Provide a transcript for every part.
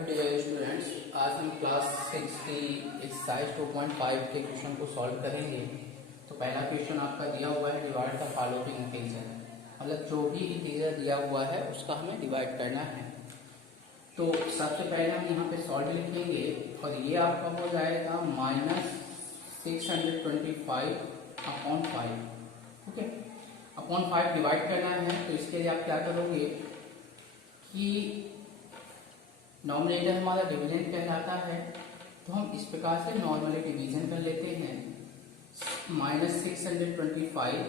Dear students, आज हम class 6 की एक्सरसाइज 2.5 के क्वेश्चन को सॉल्व करेंगे। तो पहला क्वेश्चन आपका दिया हुआ है डिवाइड द फॉलोइंग इंटीजर, मतलब जो भी इंटीजर दिया हुआ है उसका हमें डिवाइड करना है। तो सबसे पहले हम यहाँ पे सॉल्व लिखेंगे और ये आपका हो जाएगा -625/5। ओके, अपॉन 5 डिवाइड करना है। तो इसके लिए आप क्या करोगे कि नॉमिनेटर हमारा डिवीजन कहलाता है, तो हम इस प्रकार से नॉर्मली डिवीजन कर लेते हैं। -625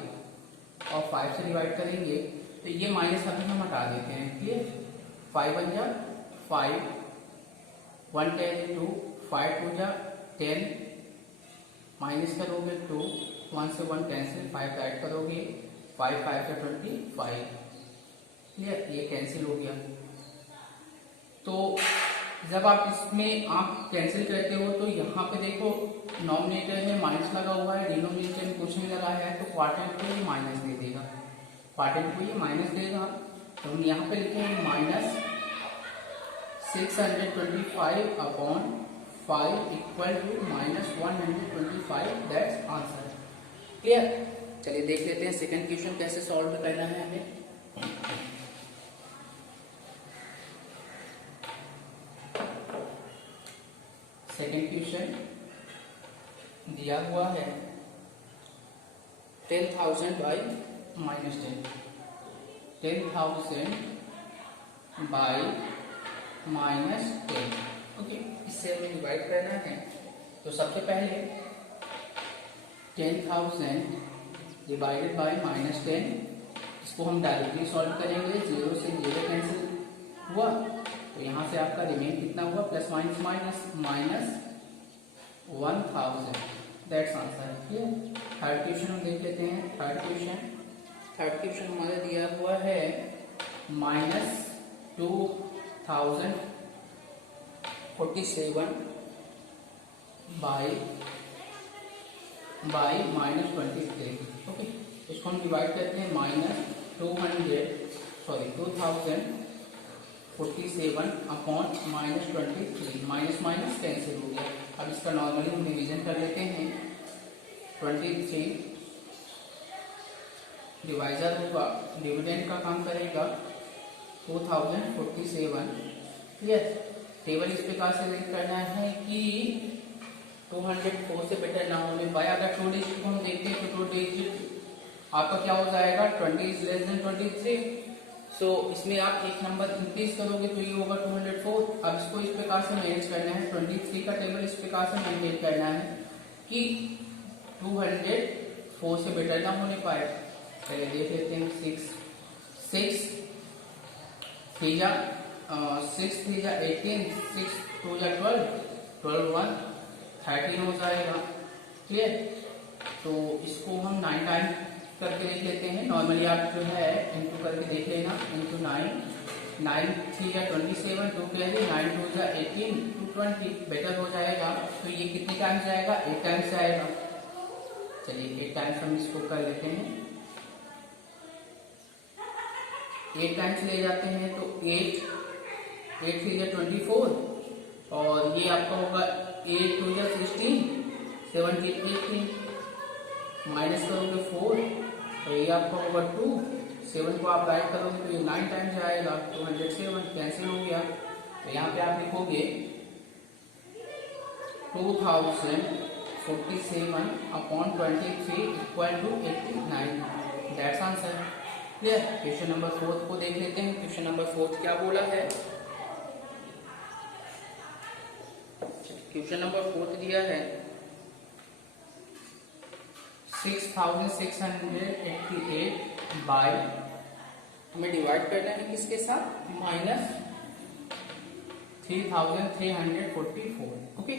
और 5 से डिवाइड करेंगे तो ये माइनस अभी हम हटा देते हैं। क्लियर, 5 1 जा 5, 1 10 2, 5 2 जा 10, माइनस करोगे 2, 1 से 1 कैंसिल, 5 ऐड करोगे 5 5 का 25। क्लियर, ये कैंसिल हो गया। तो जब आप इसमें आप कैंसिल करते हो तो यहाँ पे देखो नॉमिनेटर में माइनस लगा हुआ है, डिनोमिनेटर में कुछ नहीं लगा है, तो क्वाड्रेंट को ये माइनस दे देगा, क्वाड्रेंट को ये माइनस देगा। तो हम यहाँ पे लिखेंगे -625/5 equal to -125। That's answer. Clear, चलिए देख लेते हैं सेकंड क्वेश्चन कैसे सॉल्व करना है हमें। सेकेंड क्वेश्चन दिया हुआ है 10,000 बाई -10, 10,000 बाई -10। ओके, इससे हमें डिवाइड करना है। तो सबसे पहले 10,000 डिवाइडेड बाई -10, इसको हम डायरेक्टली सॉल्व करेंगे। 0 से 0 कैंसिल हुआ, तो यहाँ से आपका रिमेन कितना हुआ, plus minus minus -1000। That's answer. Clear, third question हम देख लेते हैं। थर्ड क्वेश्चन हमारा दिया हुआ है -2047 बाई -23। ओके, इसको हम डिवाइड करते हैं -2047/-23, माइनस माइनस कैंसिल हो गया। अब इसका नॉर्मली हम डिवीजन कर लेते हैं। 23 डिवाइजर होगा, डिविडेंड का काम करेगा 2047। क्लियर, टेबल इस प्रकार से लिख करना है कि 204 से बेटर ना होने पाए। अगर 2 डिजिट को हम देखते हैं तो 2 डिजिट आपका क्या हो जाएगा, 20 <23। सो इसमें आप एक नंबर इंक्रीज करोगे तो ये होगा 204। अब इसको इस प्रकार से मैनेज करना है। 23 का टेबल इस प्रकार से मेंटेन करना है कि 204 से बेटर ना होने पाए। पहले देख लेते हैं। 6 3 जा 18, 6 2 जा 12, 12 1 13 हो जाएगा। क्लियर, तो इसको हम 9 टाइम करके देख लेते हैं। नॉर्मली आप जो है इंटू करके देख लेना। इंटू 9, 9 3 या 27, 2 कैरी, 9 2 या 18, 220 बेटर हो जाएगा। तो ये कितने टाइम्स जाएगा, 8 टाइम्स जाएगा। चलिए 8 टाइम्स हम इसको कर लेते हैं। 8 टाइम्स ले जाते हैं तो 8 3 या 24, और ये आपका होगा 8 2 या 16, 17 18, माइनस करोगे 4, तो ये आपका होगा 2, 7 को आप ऐड करोगे तो ये 9 टाइम्स आएगा, 207 कैंसिल हो गया। तो यहाँ पे आप लिखोगे 2047/23 equal to 89। That's answer. Clear, question number 4 को देख लेते हैं। क्वेश्चन नंबर 4 क्या बोला है। क्वेश्चन नंबर 4 दिया है 6688 बाई, हमें डिवाइड करना है किसके साथ, -3344। ओके,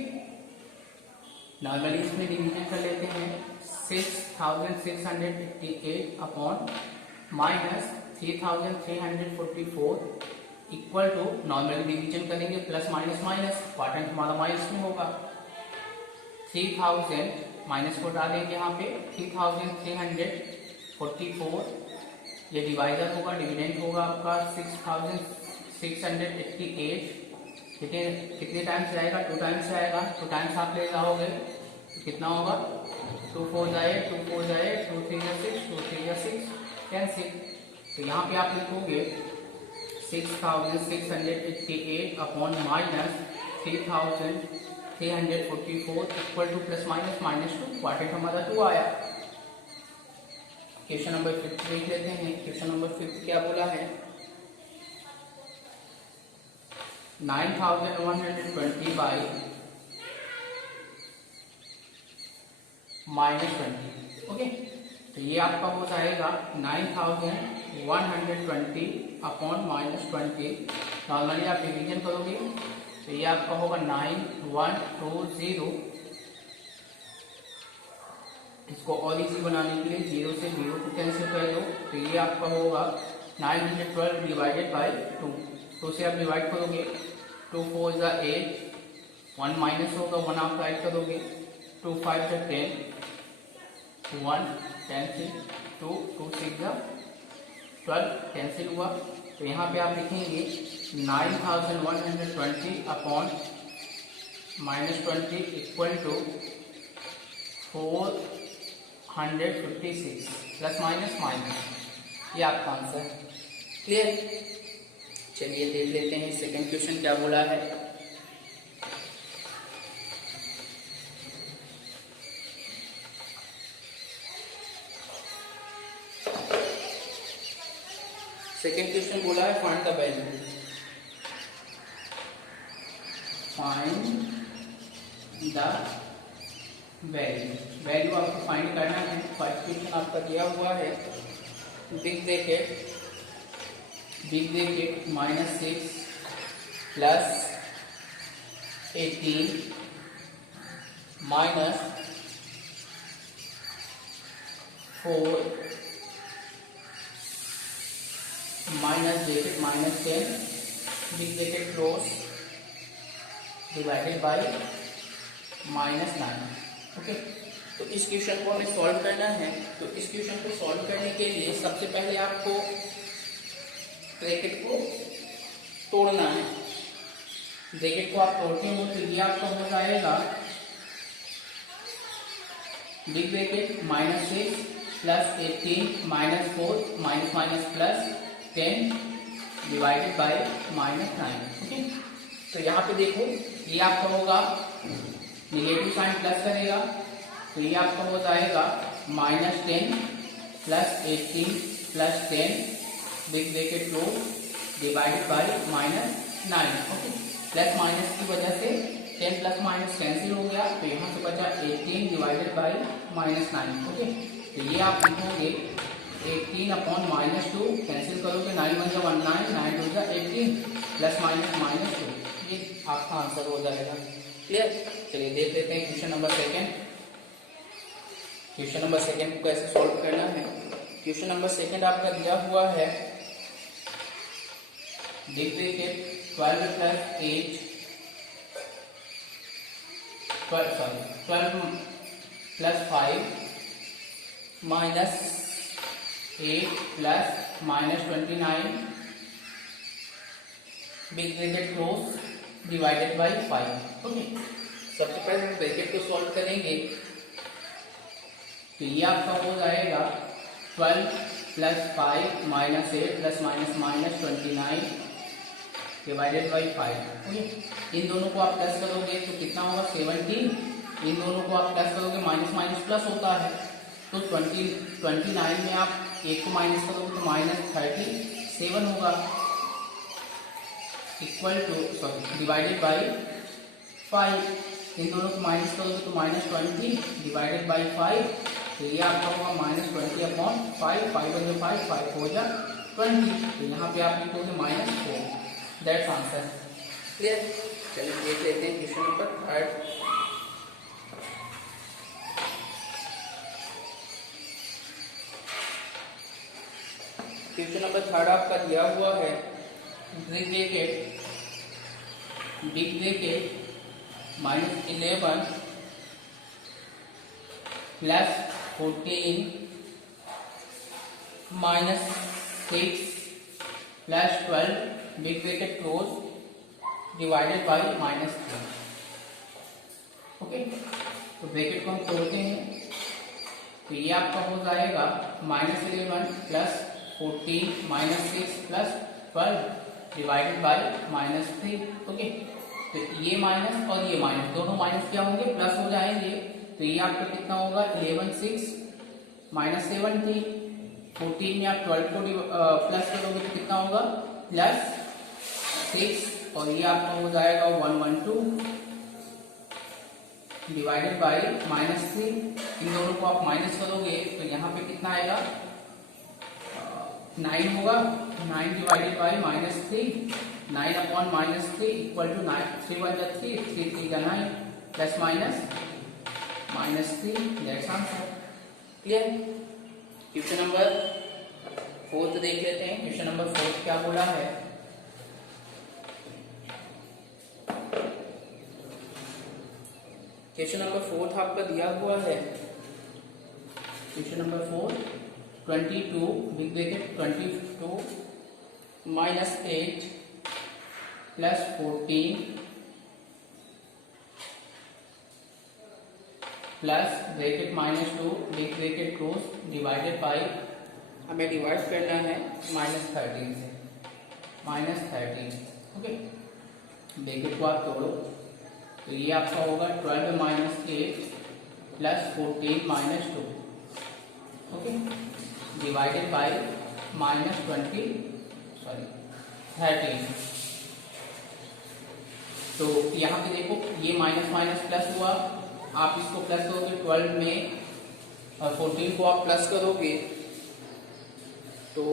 नॉर्मली इसमें डिवीजन कर लेते हैं। 6688 इक्वल टू, नॉर्मली डिवीजन करेंगे प्लस माइनस माइनस, क्वाड्रेंट हमारा माइनस में होगा। 3000 -4 डालेंगे यहाँ पे, 3344, ये डिवाइजर होगा, डिविडेंड होगा आपका 6688 कितने कितने टाइम्स से आएगा, 2 टाइम्स से आएगा। 2 टाइम्स आप ले जाओगे तो कितना होगा, 2 4 जाए 2 4 जाए 2 3 या 6 2 3 या 6 कैंसिल। तो यहाँ पे आप लिखोगे 6688 upon minus 3344 equal two plus minus -2, quadrant हमारा 2 आया। क्वेश्चन नंबर 5 देख लेते हैं। क्वेश्चन नंबर 5 क्या बोला है, 9120 बाई -20। ओके, तो ये आपका हो जाएगा 9120 अपॉन -20। नॉर्मली आप डिवीजन करोगे तो ये आपका होगा 9120। इसको और इजी बनाने के लिए 0 से 0 को कैंसिल कर दो, तो ये आपका होगा 912 डिवाइडेड बाई 2। 2 से आप डिवाइड करोगे, 2 4 जा 8, 1 माइनस होगा, 1 आप ऐड करोगे, 2 5 जा 10, 1 कैंसिल, 2 2 6 जा 12 कैंसिल हुआ। तो यहाँ पे आप लिखेंगे 9120 upon -20 equal to 456 plus minus minus, ये आपका आंसर। क्लियर, चलिए देख लेते हैं सेकंड क्वेश्चन क्या बोला है। सेकंड क्वेश्चन बोला है find the value. Find the value आपको फाइंड करना है। फर्स्ट क्वेश्चन आपका दिया हुआ है, big bracket -6 plus 18 minus 4 minus bracket -10 big bracket close divided by -9। Okay, तो इस क्वेश्चन को हमें सॉल्व करना है। तो इस क्वेश्चन को सॉल्व करने के लिए सबसे पहले आपको ब्रैकेट को तोड़ना है। ब्रैकेट को आप तोड़ते हो तो ये आपका हो जाएगा big bracket -6 plus 18 minus 4 minus minus plus 10 divided by -9। Okay, तो यहाँ पे देखो ये आपका होगा नेगेटिव साइन प्लस करेगा, तो ये आपका हो जाएगा -10 plus 18 plus 10 big bracket close divided by -9। Okay, plus minus की वजह से 10 प्लस माइनस कैंसिल हो गया, तो यहाँ से बचा 18 डिवाइडेड बाय -9। ओके, तो ये आप लिखोगे 18 अपॉन -2 कैंसिल करोगे, 9 1 जा 9 9 2 जा 18 प्लस -2, ये आपका आंसर हो जाएगा। क्लियर, चलिए देख लेते हैं question number second. Question number second को कैसे सॉल्व करना है। क्वेश्चन नंबर सेकंड आपका दिया हुआ है big bracket 12 plus 5 minus 8 plus -29 big bracket close divided by 5। Okay, सबसे पहले हम ब्रैकेट को सॉल्व करेंगे, तो ये आपका हो जाएगा 12 plus 5 minus 8 plus minus 29 divided by 5। Okay, इन दोनों को आप प्लस करोगे तो कितना होगा 17, इन दोनों को आप प्लस करोगे माइनस माइनस प्लस होता है, तो 29 में आप एक को माइनस करोगे तो -37 होगा इक्वल टू डिवाइडेड बाई 5। इन दोनों को माइनस करोगे तो -20 डिवाइडेड बाई 5, तो ये आपका होगा -20 अपॉन 5 5 1 5 5 हो जा 20, तो यहाँ पे आप लिखोगे -4। That's answer. क्लियर, चलिए देख लेते हैं question number third. Question number third आपका दिया हुआ है big bracket -11 plus 14 minus 6 plus 12 big bracket close divided by -3। Okay, तो ब्रैकेट को हम तोड़ते हैं, तो ये आपका हो जाएगा -11 plus 14 -6 plus 12 divided by -3। Okay, तो ये माइनस और ये माइनस, दोनों माइनस क्या होंगे, प्लस हो जाएंगे। तो ये आपका कितना होगा, 11 6 -17। 14 में आप 12 को प्लस करोगे तो कितना होगा, +6, और ये आपका हो जाएगा 112 डिवाइडेड बाई -3। इन दोनों को आप माइनस करोगे तो यहाँ पे कितना आएगा, 9 होगा। 9 divided by -3, 9 upon -3 equal to 9, 3 1 जा 3, 3 3 जा 9, plus minus -3, that's answer. Clear. Question number 4 देख लेते हैं। क्वेश्चन नंबर 4 क्या बोला है, क्वेश्चन नंबर 4 आपका दिया हुआ है। Question number 4, 22 big bracket 22 -8 plus 14 plus bracket -2 big bracket close divided by, हमें डिवाइड करना है -13 से, -13। ओके, ब्रैकेट को आप तोड़ो तो ये आपका होगा 12 -8 प्लस 14 -2, ओके, डिवाइडेड बाई -13। तो यहाँ पे देखो ये माइनस माइनस प्लस हुआ, आप इसको प्लस करोगे 12 में और 14 को आप प्लस करोगे तो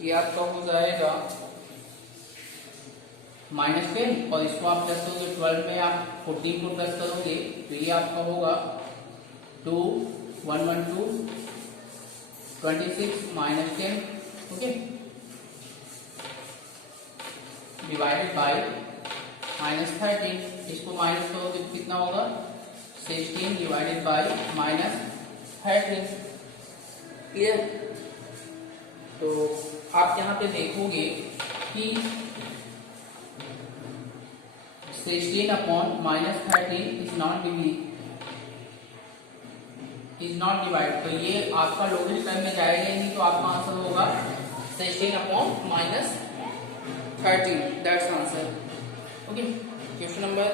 ये आपका हो जाएगा -10, और इसको आप प्लस करोगे 12 में आप 14 को प्लस करोगे तो ये आपका होगा 2 1 1 2 26 -10, ओके, डिवाइडेड बाई -13। इसको माइनस करोगे तो कितना होगा, 16 डिवाइडेड बाई -13। क्लियर। तो आप यहाँ पे देखोगे कि 16 अपॉन -13 इज नॉट डिवाइड, तो ये आपका लोवेस्ट टर्म में जाएगा ही नहीं, तो आपका आंसर होगा 16 upon -13, that's answer. Okay, question number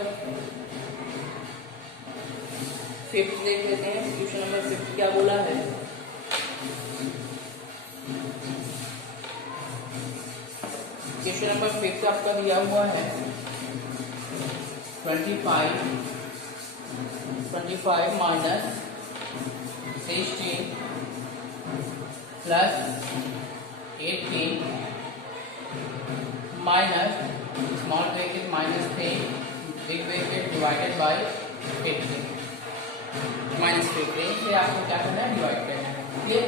5 देख लेते हैं। क्वेश्चन नंबर 5 क्या बोला है, क्वेश्चन नंबर 5 आपका दिया हुआ है 25 minus 16 plus 18 minus small bracket -3 big bracket divided by 15 -15 से आपको क्या करना है, डिवाइड करना है। क्लियर।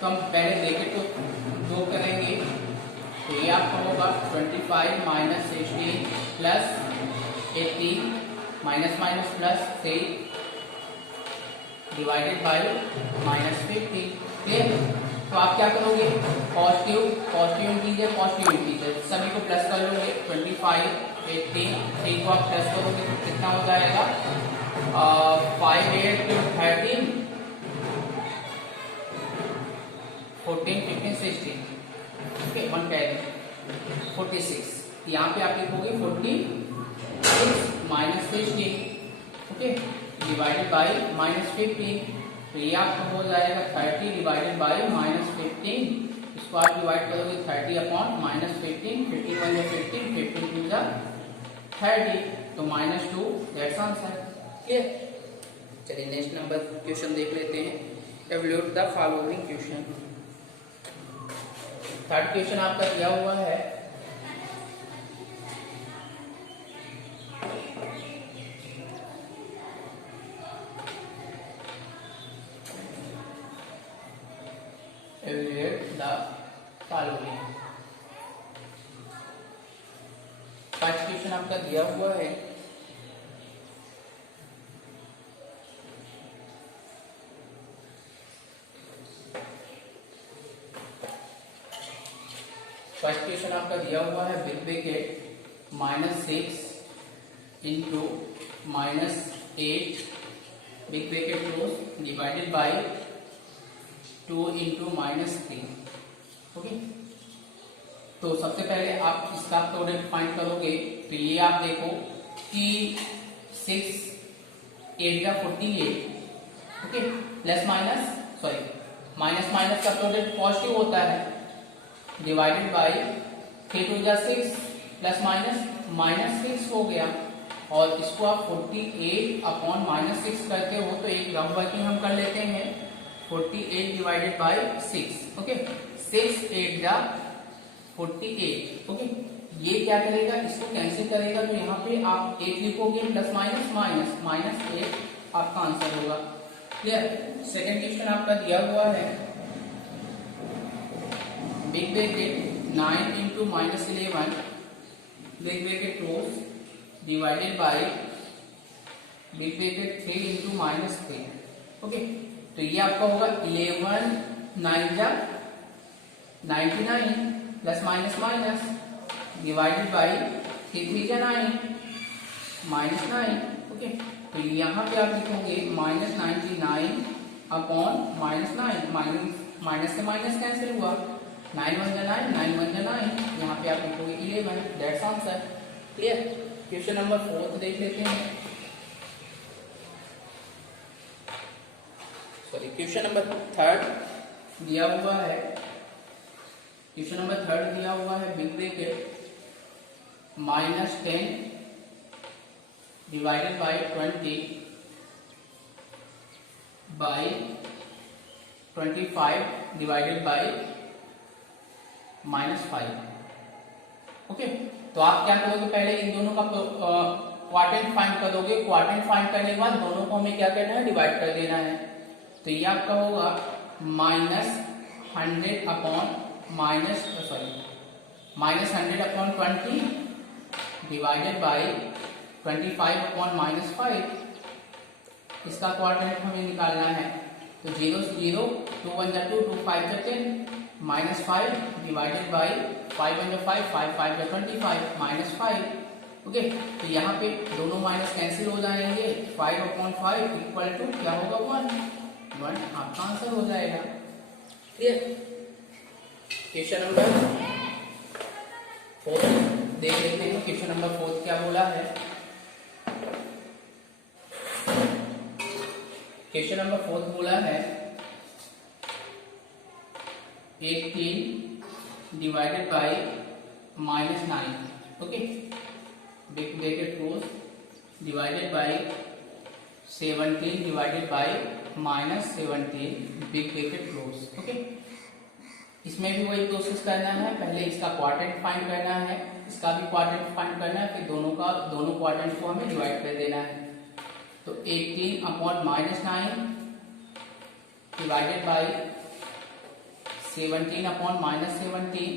तो हम पहले ब्रैकेट को दो करेंगे तो ये आपका होगा 25 minus 16 plus 18 minus minus plus 3 divided by -15। Clear. तो आप क्या करोगे, पॉजिटिव इंटीजर पॉजिटिव इंटीजर सभी को प्लस कर लोगे। 25 18 3 को आप प्लस करोगे तो कितना हो जाएगा, 5 8 13 14 15 16, ओके, 1 कैरी 46। यहाँ पे आप लिखोगे 46 माइनस 16, ओके, डिवाइडेड बाई -15। तो ये आपका हो जाएगा 30 डिवाइडेड बाई -15। इसको आप डिवाइड करोगे 30 अपॉन -15, 15 1 या 15, 15 2 जा 30, तो -2, दैट्स आंसर। क्लियर। चलिए नेक्स्ट नंबर क्वेश्चन देख लेते हैं। Evaluate the following question. Third question आपका दिया हुआ है evaluate the following। First question आपका दिया हुआ है big bracket -6 into -8 big bracket close divided by 2 into -3। Okay, तो सबसे पहले आप इसका प्रोडक्ट फाइंड करोगे तो ये आप देखो कि 6 8 का 48, okay, plus minus sorry minus minus का प्रोडक्ट पॉजिटिव होता है, डिवाइडेड बाई 3 2 जा 6 प्लस माइनस -6 हो गया, और इसको आप 48 अपॉन -6 करते हो तो एक रफ वर्किंग हम कर लेते हैं 48 डिवाइडेड बाई 6। ओके, 6 8 जा 48। ओके, ये क्या करेगा, इसको कैंसिल करेगा, तो यहाँ पे आप 8 लिखोगे प्लस माइनस माइनस -8 आपका आंसर होगा। क्लियर। सेकंड क्वेश्चन आपका दिया हुआ है big bracket 9 into -11 big bracket close divided by big bracket 3 into -3। Okay, तो ये आपका होगा 11 9 जा 99 plus minus minus divided by 3 3 जा 9 -9। ओके, तो यहाँ पे आप लिखोगे -99 अपॉन -9, माइनस से माइनस कैंसिल हुआ, 9 1 जा 9 9 1 जा 9, यहाँ पे आप लिखोगे 11। That's answer. Clear. Question number 4 देख लेते हैं। सॉरी, क्वेश्चन नंबर 3 दिया हुआ है। क्वेश्चन नंबर 3 दिया हुआ है big bracket -10 divided by 20 by 25 divided by -5। Okay, तो आप क्या करोगे, पहले इन दोनों का क्वाड्रेंट फाइंड करोगे। क्वाड्रेंट फाइंड करने के बाद दोनों को हमें क्या करना है, डिवाइड कर देना है। तो ये आपका होगा -100 upon -100 upon 20 divided by 25 upon -5। इसका क्वाड्रेंट हमें निकालना है, तो 0 0 2 1 जा 2 2 5 जा 10 -5 डिवाइडेड बाई 5 1 जा 5 5 5 जा 25 -5। ओके, तो यहाँ पे दोनों माइनस कैंसिल हो जाएंगे, 5 अपॉन 5 इक्वल टू क्या होगा 1 आपका आंसर हो जाएगा। क्लियर। क्वेश्चन नंबर 4 देख लेते हैं। क्वेश्चन नंबर 4 क्या बोला है। क्वेश्चन नंबर 4 बोला है 18 divided by -9। Okay, big bracket close divided by 17 divided by -17 big bracket close. Okay, इसमें भी वही प्रोसेस करना है, पहले इसका क्वाड्रेंट फाइंड करना है, इसका भी क्वाड्रेंट फाइंड करना है, फिर दोनों क्वाड्रेंट को हमें डिवाइड कर देना है। तो 18 अपॉन -9 डिवाइडेड बाई 17 अपॉन -17,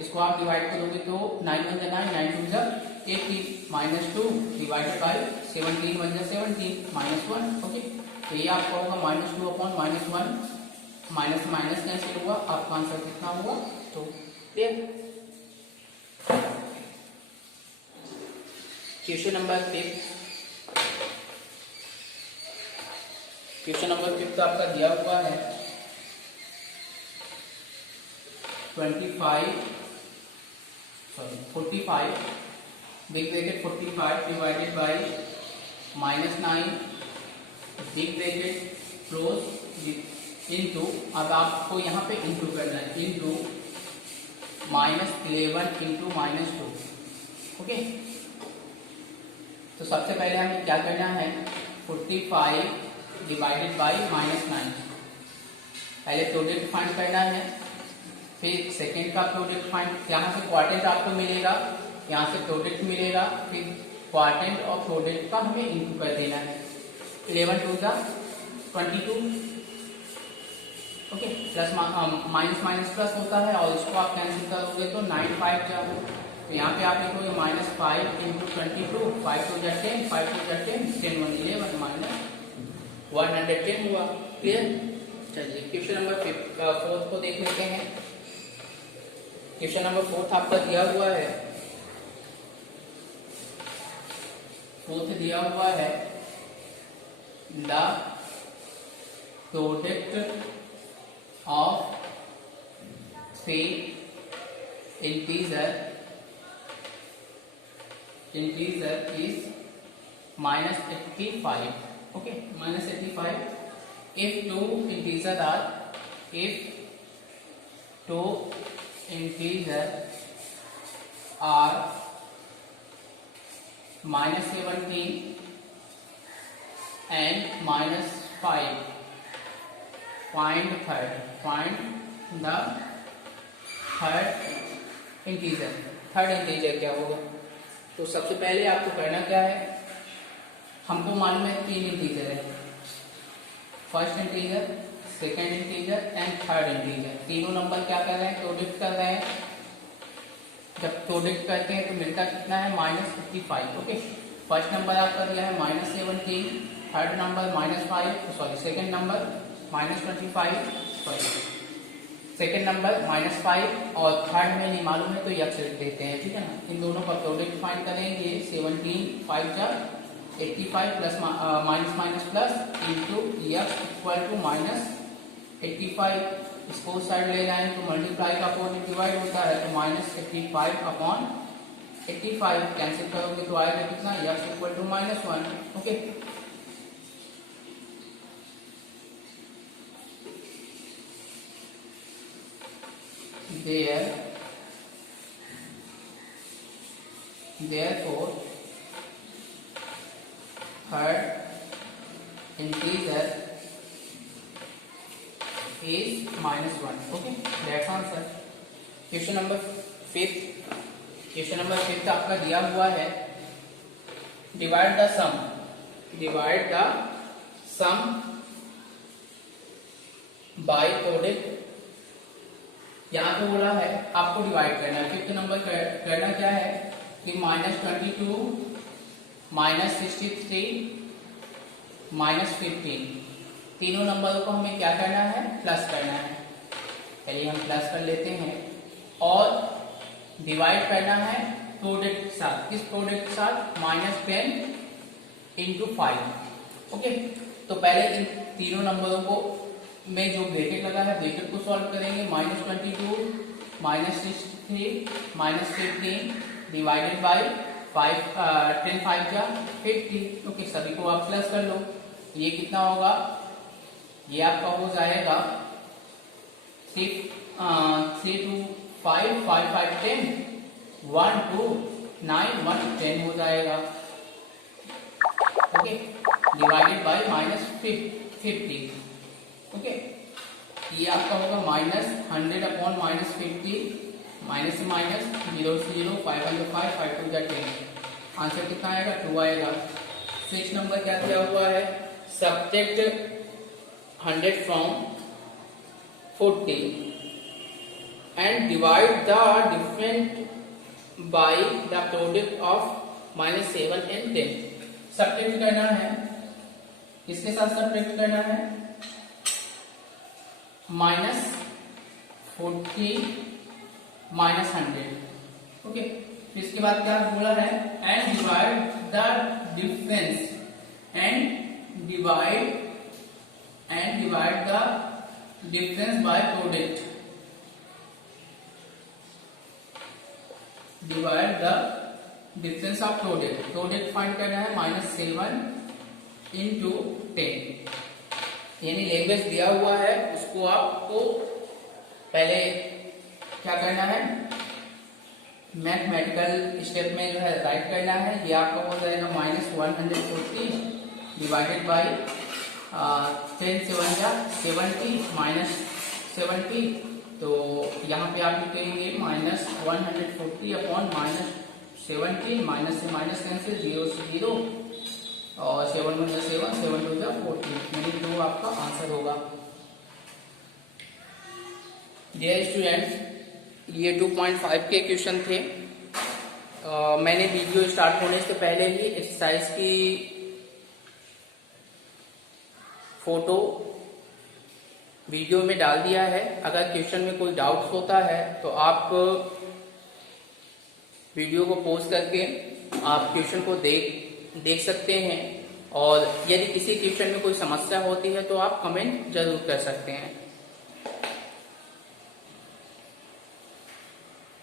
इसको आप डिवाइड करोगे तो 9 1 जा 9 9 2 जा 18 -2 डिवाइडेड बाई 17 1 जा 17 -1। ओके, तो ये आपका होगा -2 अपॉन -1, माइनस माइनस कैंसिल हुआ, आपका आंसर कितना हुआ 2। Clear. Question number 5। Question number 5 आपका दिया हुआ है 45 big bracket 45 divided by -9 big bracket close into, अब आपको यहाँ पे इनटू करना है, इनटू -11 इंटू -2। ओके, तो सबसे पहले हमें क्या करना है, 45 डिवाइडेड बाई -9, पहले प्रोडक्ट फाइंड करना है, फिर सेकेंड का प्रोडक्ट फाइंड, यहाँ से क्वाड्रेंट आपको मिलेगा, यहाँ से प्रोडक्ट मिलेगा, फिर क्वाड्रेंट और प्रोडक्ट का हमें इंटू कर देना है। 11 2 जा 22। Okay, plus minus minus plus होता है, और इसको आप कैंसिल करोगे तो 9 5 जा, तो यहाँ पे आप लिखोगे -5 इंटू 22, 5 2 जा 10 5 2 जा 10 10 1 11 -110 हुआ। क्लियर। चलिए क्वेश्चन नंबर 4 को देख लेते हैं। क्वेश्चन नंबर 4 आपका दिया हुआ है फोर्थ दिया हुआ है the product of three integer is -85. Okay, -85. If two integers are -17 and -5, find the third integer. Third integer क्या होगा? तो सबसे पहले आपको करना क्या है, हमको मालूम है तीन इंटीजर है, first integer, second integer and third integer. तीनों नंबर क्या कर रहे हैं, प्रोडक्ट कर रहे हैं. जब प्रोडक्ट करते हैं तो मिलता कितना है, -55. ओके, फर्स्ट नंबर आपका दिया है -17, third number -5, sorry second number -25, sorry second number -5 और थर्ड में नहीं मालूम है तो यक्स लिख देते हैं. ठीक है ना. इन दोनों का प्रोडक्ट फाइंड करेंगे. 17 5 जा 85 plus minus plus into x equal to -85. इसको साइड ले जाएं तो मल्टीप्लाई का 4 डिवाइड होता है तो -85 अपॉन 85 कैंसिल करोगे तो आएगा कितना, x equal to -1. Okay, therefore third integer is -1. Okay, that's answer. Question number 5 आपका दिया हुआ है divide the sum by product. यहाँ पे बोला है आपको डिवाइड करना है. फिफ्थ नंबर करना क्या है कि -22 -63 -15 तीनों नंबरों को हमें क्या करना है, प्लस करना है. चलिए हम प्लस कर लेते हैं और डिवाइड करना है प्रोडक्ट के साथ. किस प्रोडक्ट के साथ, -10 इंटू 5. ओके, तो पहले इन तीनों नंबरों को में जो ब्रैकेट लगा है ब्रैकेट को सॉल्व करेंगे. -22 -63 -15 डिवाइडेड बाय 5 10 5 जा 50. ओके, सभी को आप प्लस कर लो. ये कितना होगा, ये आपका हो जाएगा 3 2 5 5 5 10 1 2 9 1 10 हो जाएगा. Okay, divided by -50. ओके, ये आपका होगा -100 अपॉन -50, माइनस से माइनस 0 से 0, 5 1 5 5 2 10. आंसर कितना आएगा, 2 आएगा. 6 नंबर क्या दिया हुआ है, subtract 100 from 40 and divide the different by the product of -7 and 10. Subtract करना है, किसके साथ सब्ट्रैक्ट करना है, -40 -100. ओके, फिर इसके बाद क्या बोला है, and divide the difference by product. Divide the difference of product find करना है. -7 इंटू 10. यानी लैंग्वेज दिया हुआ है उसको आपको पहले क्या करना है, मैथमेटिकल स्टेप में जो है राइट करना है. ये आपका हो जाएगा -140 डिवाइडेड बाय 10 7 जा 70 -70. तो यहाँ पे आप लिखेंगे -140 अपॉन -70, माइनस से माइनस कैंसिल, 0 से 0 और 7 1 जा 7 7 2 जा 14. यानी 2 आपका आंसर होगा. डियर स्टूडेंट्स, ये 2.5 के क्वेश्चन थे. मैंने वीडियो स्टार्ट होने से पहले ही एक्सरसाइज की फोटो वीडियो में डाल दिया है. अगर क्वेश्चन में कोई डाउट्स होता है तो आप वीडियो को पॉज करके आप क्वेश्चन को देख सकते हैं। और यदि किसी क्वेश्चन में कोई समस्या होती है तो आप कमेंट जरूर कर सकते हैं।